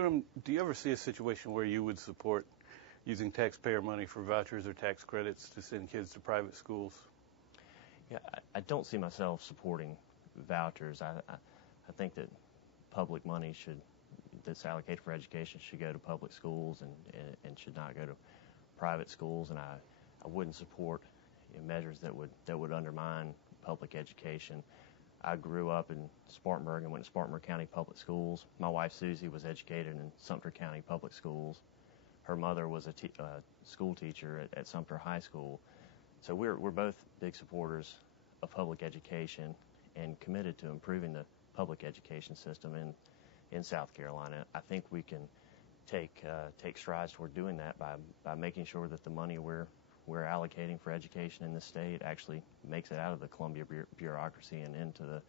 Durham, do you ever see a situation where you would support using taxpayer money for vouchers or tax credits to send kids to private schools? Yeah, I don't see myself supporting vouchers. I think that public money that's allocated for education should go to public schools and should not go to private schools. And I wouldn't support measures that would undermine public education. I grew up in Spartanburg and went to Spartanburg County Public Schools. My wife Susie was educated in Sumter County Public Schools. Her mother was a school teacher at Sumter High School. So we're both big supporters of public education and committed to improving the public education system in South Carolina. I think we can take strides toward doing that by making sure that the money we're allocating for education in the state actually makes it out of the Columbia bureaucracy and into the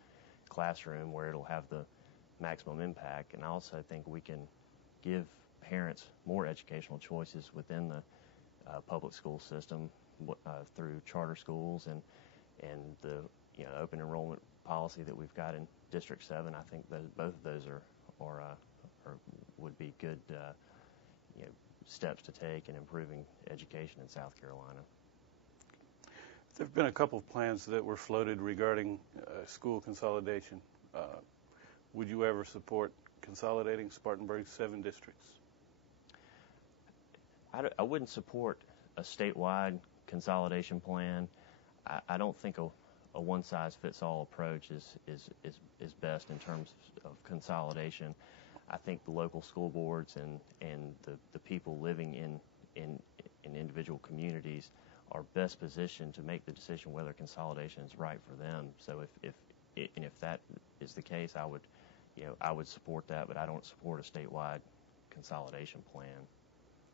classroom where it'll have the maximum impact. And I also think we can give parents more educational choices within the public school system through charter schools and the open enrollment policy that we've got in District 7. I think that both of those would be good steps to take in improving education in South Carolina. There have been a couple of plans that were floated regarding school consolidation. Would you ever support consolidating Spartanburg's 7 districts? I wouldn't support a statewide consolidation plan. I don't think a one-size-fits-all approach is best in terms of consolidation. I think the local school boards and the people living in individual communities are best positioned to make the decision whether consolidation is right for them. So if that is the case, I would support that, but I don't support a statewide consolidation plan.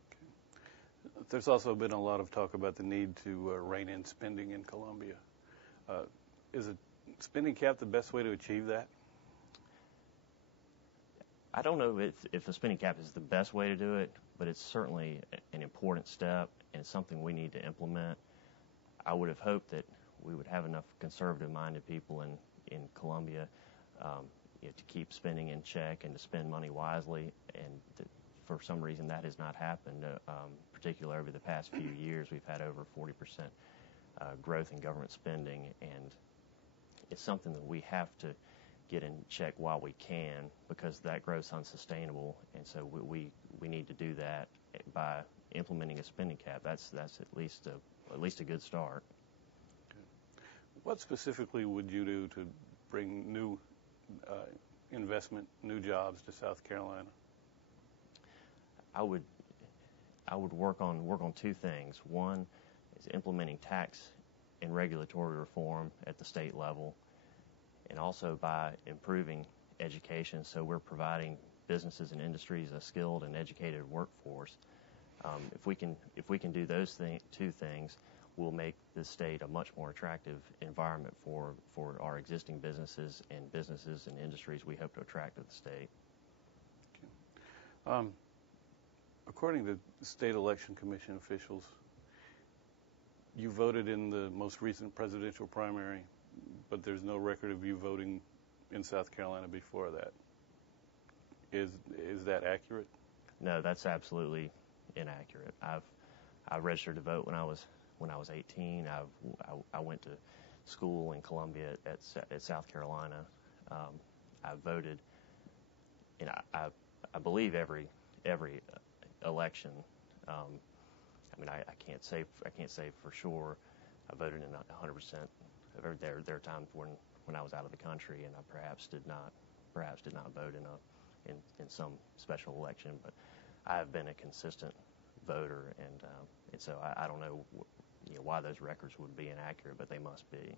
Okay. There's also been a lot of talk about the need to rein in spending in Columbia. Is a spending cap the best way to achieve that? I don't know if a spending cap is the best way to do it, but it's certainly an important step and something we need to implement. I would have hoped that we would have enough conservative-minded people in Columbia to keep spending in check and to spend money wisely, and for some reason that has not happened, particularly over the past few years. We've had over 40% growth in government spending, and it's something that we have to get in check while we can, because that growth's unsustainable, and so we need to do that by implementing a spending cap. That's at least a good start. Okay. What specifically would you do to bring new investment, new jobs to South Carolina? I would work on 2 things. One is implementing tax and regulatory reform at the state level, and also by improving education, so we're providing businesses and industries a skilled and educated workforce. If we can do those 2 things, we'll make the state a much more attractive environment for our existing businesses and industries we hope to attract to the state. Okay. According to State Election Commission officials, you voted in the most recent presidential primary, but there's no record of you voting in South Carolina before that. Is that accurate? No, that's absolutely inaccurate. I registered to vote when I was 18. I went to school in Columbia at South Carolina. I voted, and I believe every election. I can't say for sure. I voted in 100%. There are times when I was out of the country and I perhaps did not vote in some special election, but I have been a consistent voter, and so I don't know why those records would be inaccurate, but they must be.